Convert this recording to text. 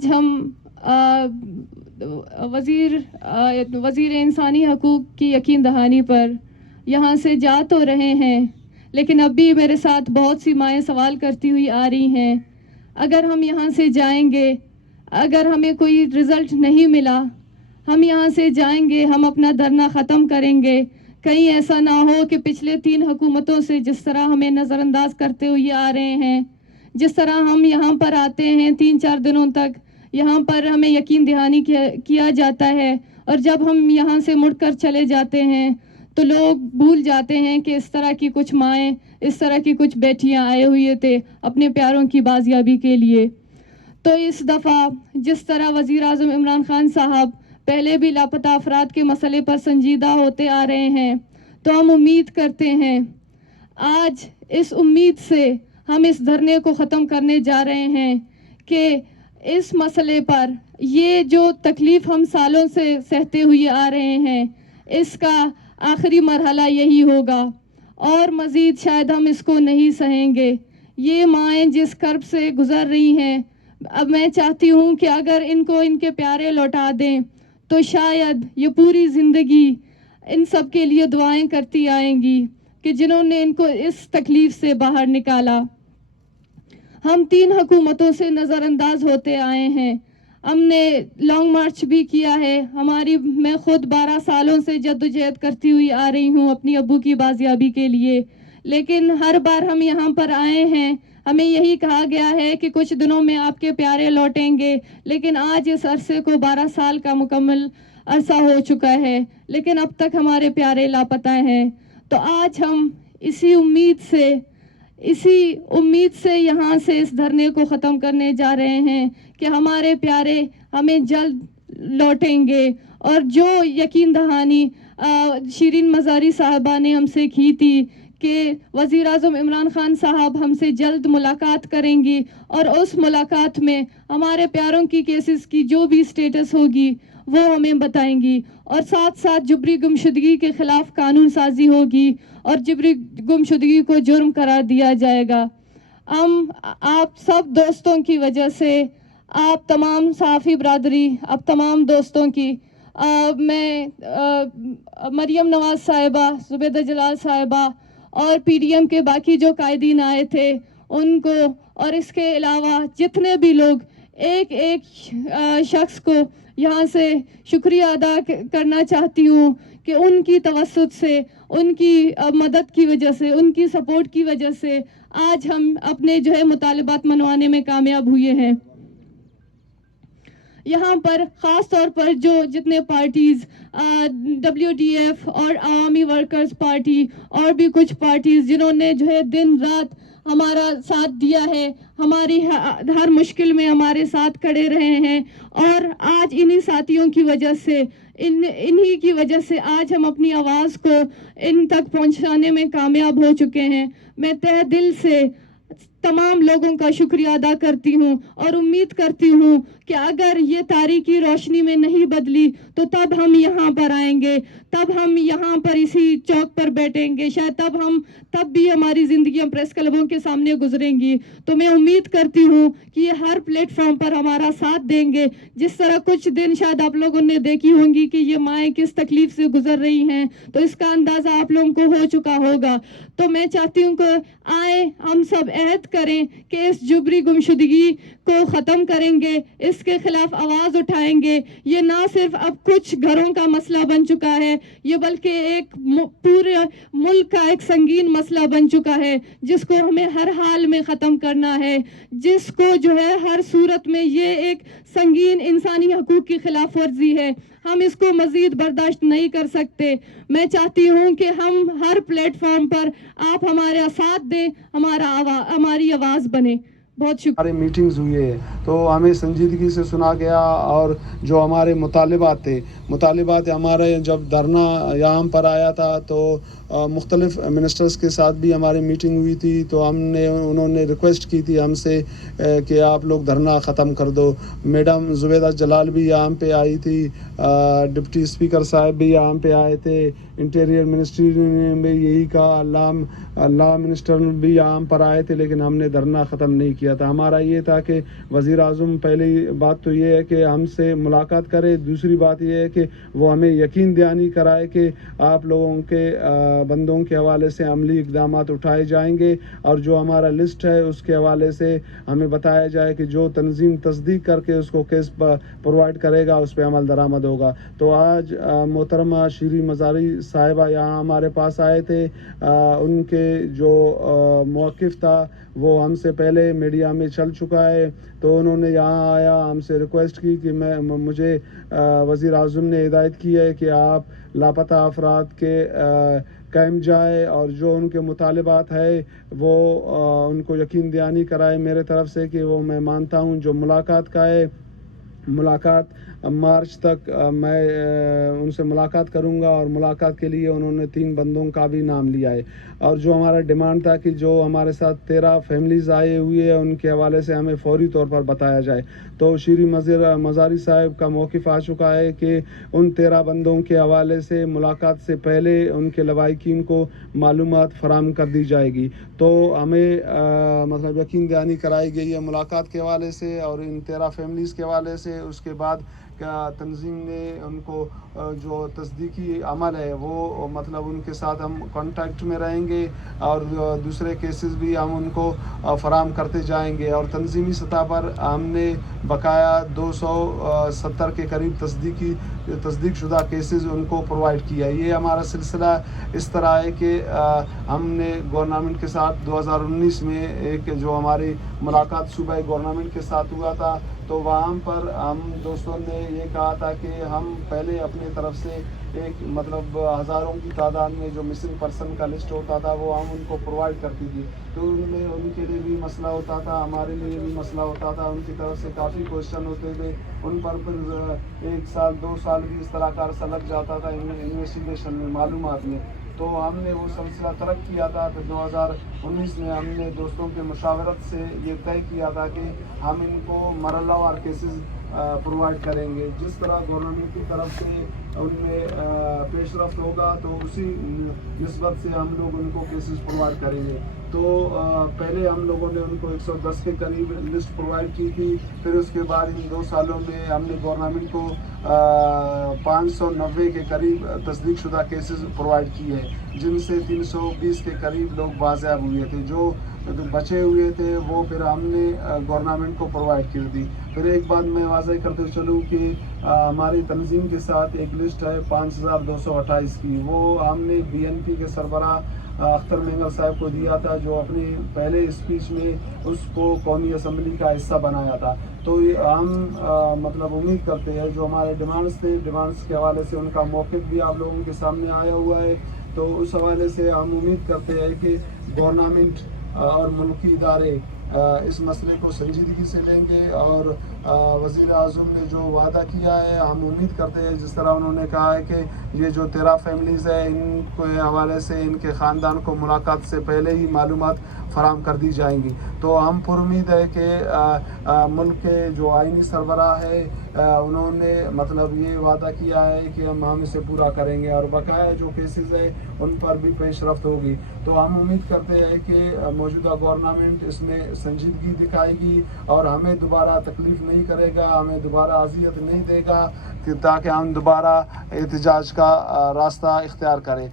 آج ہم وزیر انسانی حقوق کی یقین دہانی پر یہاں سے جا تو رہے ہیں، لیکن اب بھی میرے ساتھ بہت سی مائیں سوال کرتی ہوئی آ رہی ہیں، اگر ہم یہاں سے جائیں گے، اگر ہمیں کوئی رزلٹ نہیں ملا، ہم یہاں سے جائیں گے، ہم اپنا دھرنا ختم کریں گے، کہیں ایسا نہ ہو کہ پچھلے 3 حکومتوں سے جس طرح ہمیں نظر انداز کرتے ہوئے آ رہے ہیں، جس طرح ہم یہاں پر آتے ہیں 3-4 دنوں تک یہاں پر ہمیں یقین دہانی کیا جاتا ہے، اور جب ہم یہاں سے مڑ کر چلے جاتے ہیں تو لوگ بھول جاتے ہیں کہ اس طرح کی کچھ مائیں، اس طرح کی کچھ بیٹیاں آئے ہوئے تھے اپنے پیاروں کی بازیابی کے لیے۔ تو اس دفعہ جس طرح وزیر اعظم عمران خان صاحب پہلے بھی لاپتہ افراد کے مسئلے پر سنجیدہ ہوتے آ رہے ہیں، تو ہم امید کرتے ہیں آج اس امید سے ہم اس دھرنے کو ختم کرنے جا رہے ہیں کہ اس مسئلے پر یہ جو تکلیف ہم سالوں سے سہتے ہوئے آ رہے ہیں، اس کا آخری مرحلہ یہی ہوگا، اور مزید شاید ہم اس کو نہیں سہیں گے۔ یہ مائیں جس کرب سے گزر رہی ہیں، اب میں چاہتی ہوں کہ اگر ان کو ان کے پیارے لوٹا دیں تو شاید یہ پوری زندگی ان سب کے لیے دعائیں کرتی آئیں گی کہ جنہوں نے ان کو اس تکلیف سے باہر نکالا۔ ہم 3 حکومتوں سے نظر انداز ہوتے آئے ہیں، ہم نے لانگ مارچ بھی کیا ہے، میں خود 12 سالوں سے جدوجہد کرتی ہوئی آ رہی ہوں اپنی ابو کی بازیابی کے لیے، لیکن ہر بار ہم یہاں پر آئے ہیں ہمیں یہی کہا گیا ہے کہ کچھ دنوں میں آپ کے پیارے لوٹیں گے، لیکن آج اس عرصے کو 12 سال کا مکمل عرصہ ہو چکا ہے، لیکن اب تک ہمارے پیارے لاپتہ ہیں۔ تو آج ہم اسی امید سے یہاں سے اس دھرنے کو ختم کرنے جا رہے ہیں کہ ہمارے پیارے ہمیں جلد لوٹیں گے، اور جو یقین دہانی شیرین مزاری صاحبہ نے ہم سے کی تھی کہ وزیر اعظم عمران خان صاحب ہم سے جلد ملاقات کریں گی، اور اس ملاقات میں ہمارے پیاروں کی کیسز کی جو بھی سٹیٹس ہوگی وہ ہمیں بتائیں گی، اور ساتھ ساتھ جبری گمشدگی کے خلاف قانون سازی ہوگی اور جبری گمشدگی کو جرم قرار دیا جائے گا۔ آپ سب دوستوں کی وجہ سے، آپ تمام صحافی برادری، آپ تمام دوستوں کی، میں مریم نواز صاحبہ، زبیدہ جلال صاحبہ اور پی ڈی ایم کے باقی جو قائدین آئے تھے ان کو، اور اس کے علاوہ جتنے بھی لوگ، ایک شخص کو یہاں سے شکریہ ادا کرنا چاہتی ہوں کہ ان کی توسط سے، ان کی مدد کی وجہ سے، ان کی سپورٹ کی وجہ سے آج ہم اپنے مطالبات منوانے میں کامیاب ہوئے ہیں۔ یہاں پر خاص طور پر جتنے پارٹیز، WDF اور عوامی ورکرز پارٹی اور بھی کچھ پارٹیز جنہوں نے دن رات ہمارا ساتھ دیا ہے، ہماری ہر مشکل میں ہمارے ساتھ کھڑے رہے ہیں، اور آج انہی ساتھیوں کی وجہ سے، انہی کی وجہ سے آج ہم اپنی آواز کو ان تک پہنچانے میں کامیاب ہو چکے ہیں۔ میں تہہ دل سے تمام لوگوں کا شکریہ ادا کرتی ہوں، اور امید کرتی ہوں کہ اگر یہ تاریکی روشنی میں نہیں بدلی تو تب ہم یہاں پر آئیں گے، تب ہم یہاں پر اسی چوک پر بیٹھیں گے، شاید تب بھی ہماری زندگیاں پریس کلبوں کے سامنے گزریں گی۔ تو میں امید کرتی ہوں کہ یہ ہر پلیٹ فارم پر ہمارا ساتھ دیں گے، جس طرح کچھ دن شاید آپ لوگوں نے دیکھی ہوں گی کہ یہ مائیں کس تکلیف سے گزر رہی ہیں، تو اس کا اندازہ آپ لوگوں کو ہو چکا ہوگا۔ تو میں چاہتی ہوں کہ آئیں ہم سب عہد کریں کہ اس جبری گمشدگی کو ختم کریں گے، اس کے خلاف آواز اٹھائیں گے۔ یہ نہ صرف اب کچھ گھروں کا مسئلہ بن چکا ہے، یہ بلکہ ایک پورے ملک کا ایک سنگین مسئلہ بن چکا ہے، جس کو ہمیں ہر حال میں ختم کرنا ہے، جس کو ہر صورت میں یہ ایک سنگین انسانی حقوق کی خلاف ورزی ہے، ہم اس کو مزید برداشت نہیں کر سکتے۔ میں چاہتی ہوں کہ ہم ہر پلیٹ فارم پر آپ ہمارا ساتھ دیں، ہماری آواز بنے۔ بہت شکریہ۔ ہماری میٹنگز ہوئی ہے تو ہمیں سنجیدگی سے سنا گیا، اور جو ہمارے مطالبات ہمارے جب دھرنا یہاں پر آیا تھا تو مختلف منسٹرز کے ساتھ بھی ہماری میٹنگ ہوئی تھی، تو انہوں نے ریکویسٹ کی تھی ہم سے کہ آپ لوگ دھرنا ختم کر دو۔ میڈم زبیدہ جلال بھی یہاں پہ آئی تھی، ڈپٹی اسپیکر صاحب بھی یہاں پہ آئے تھے، انٹیریئر منسٹری نے بھی یہی کہا، لا منسٹر بھی یہاں پر آئے تھے، لیکن ہم نے دھرنا ختم نہیں کیا دیا تھا. ہمارا یہ تھا کہ وزیر اعظم پہلی بات تو یہ ہے کہ ہم سے ملاقات کرے, دوسری بات یہ ہے کہ وہ ہمیں یقین دہانی کرائے کہ آپ لوگوں کے بندوں کے حوالے سے عملی اقدامات اٹھائے جائیں گے, اور جو ہمارا لسٹ ہے اس کے حوالے سے ہمیں بتایا جائے کہ جو تنظیم تصدیق کر کے اس کو کیس پرووائڈ کرے گا اس پہ عمل درآمد ہوگا. تو آج محترمہ شیریں مزاری صاحبہ یہاں ہمارے پاس آئے تھے. ان کے جو موقف تھا وہ ہم سے پہلے میڈیا میں چل چکا ہے. تو انہوں نے یہاں آیا, ہم سے ریکویسٹ کی کہ مجھے وزیر اعظم نے ہدایت کی ہے کہ آپ لاپتہ افراد کے قائم جائے اور جو ان کے مطالبات ہے وہ ان کو یقین دہانی کرائے میرے طرف سے کہ وہ میں مانتا ہوں جو ملاقات کا ہے, ملاقات مارچ تک میں ان سے ملاقات کروں گا. اور ملاقات کے لیے انہوں نے 3 بندوں کا بھی نام لیا ہے. اور جو ہمارا ڈیمانڈ تھا کہ جو ہمارے ساتھ 13 فیملیز آئے ہوئی ہے ان کے حوالے سے ہمیں فوری طور پر بتایا جائے. تو شیریں مزاری صاحب کا موقف آ چکا ہے کہ ان 13 بندوں کے حوالے سے ملاقات سے پہلے ان کے لواحقین کو معلومات فراہم کر دی جائے گی. تو ہمیں مطلب یقین دہانی کرائی گئی ہے ملاقات کے حوالے سے اور ان 13 فیملیز کے حوالے سے. اس کے بعد تنظیم نے ان کو جو تصدیقی عمل ہے وہ مطلب ان کے ساتھ ہم کانٹیکٹ میں رہیں گے اور دوسرے کیسز بھی ہم ان کو فراہم کرتے جائیں گے. اور تنظیمی سطح پر ہم نے بقایا 270 کے قریب تصدیق شدہ کیسز ان کو پرووائڈ کیا. یہ ہمارا سلسلہ اس طرح ہے کہ ہم نے گورنمنٹ کے ساتھ 2019 میں ایک جو ہماری ملاقات صوبائی گورنمنٹ کے ساتھ ہوا تھا تو وہاں پر ہم دوستوں نے یہ کہا تھا کہ ہم پہلے اپنی طرف سے ایک مطلب ہزاروں کی تعداد میں جو مسنگ پرسن کا لسٹ ہوتا تھا وہ ہم ان کو پرووائڈ کرتی تھی. تو ان میں ان کے لیے بھی مسئلہ ہوتا تھا, ہمارے لیے بھی مسئلہ ہوتا تھا. ان کی طرف سے کافی کوشچن ہوتے تھے, ان پر پھر 1 سال 2 سال بھی اس طرح کا عرصہ لگ جاتا تھا انویسٹیگیشن میں, معلومات میں. تو ہم نے وہ سلسلہ ترک کیا تھا. پھر 2019 میں ہم نے دوستوں کے مشاورت سے یہ طے کیا تھا کہ ہم ان کو مرحلہ وار کیسز پرووائڈ کریں گے. جس طرح گورنمنٹ کی طرف سے ان میں پیش رفت ہوگا تو اسی نسبت سے ہم لوگ ان کو کیسز پرووائڈ کریں گے. تو پہلے ہم لوگوں نے ان کو 110 کے قریب لسٹ پرووائڈ کی تھی. پھر اس کے بعد ان 2 سالوں میں ہم نے گورنمنٹ کو 590 کے قریب تصدیق شدہ کیسز پرووائڈ کیے ہیں, جن سے 320 کے قریب لوگ بازیاب ہوئے تھے. جو بچے ہوئے تھے وہ پھر ہم نے گورنمنٹ کو پرووائڈ کر دی. پھر ایک بات میں واضح کرتے چلوں کہ ہماری تنظیم کے ساتھ ایک لسٹ ہے 5228 کی, وہ ہم نے BNP کے سربراہ اختر مینگل صاحب کو دیا تھا, جو اپنی پہلے اسپیچ میں اس کو قومی اسمبلی کا حصہ بنایا تھا. تو ہم مطلب امید کرتے ہیں جو ہمارے ڈیمانڈس تھے, ڈیمانڈس کے حوالے سے ان کا موقف بھی آپ لوگوں کے سامنے آیا ہوا ہے. تو اس حوالے سے ہم امید کرتے ہیں کہ گورنمنٹ اور ملکی ادارے اس مسئلے کو سنجیدگی سے لیں گے. اور وزیر اعظم نے جو وعدہ کیا ہے ہم امید کرتے ہیں, جس طرح انہوں نے کہا ہے کہ یہ جو 13 فیملیز ہیں ان کے حوالے سے ان کے خاندان کو ملاقات سے پہلے ہی معلومات فراہم کر دی جائیں گی. تو ہم پر امید ہے کہ ملک کے جو آئینی سربراہ ہے انہوں نے مطلب یہ وعدہ کیا ہے کہ ہم اسے پورا کریں گے اور بقایا جو کیسز ہیں ان پر بھی پیش رفت ہوگی. تو ہم امید کرتے ہیں کہ موجودہ گورنمنٹ اس میں سنجیدگی دکھائے گی اور ہمیں دوبارہ تکلیف نہیں کرے گا, ہمیں دوبارہ اذیت نہیں دے گا, کہ تاکہ ہم دوبارہ احتجاج کا راستہ اختیار کریں.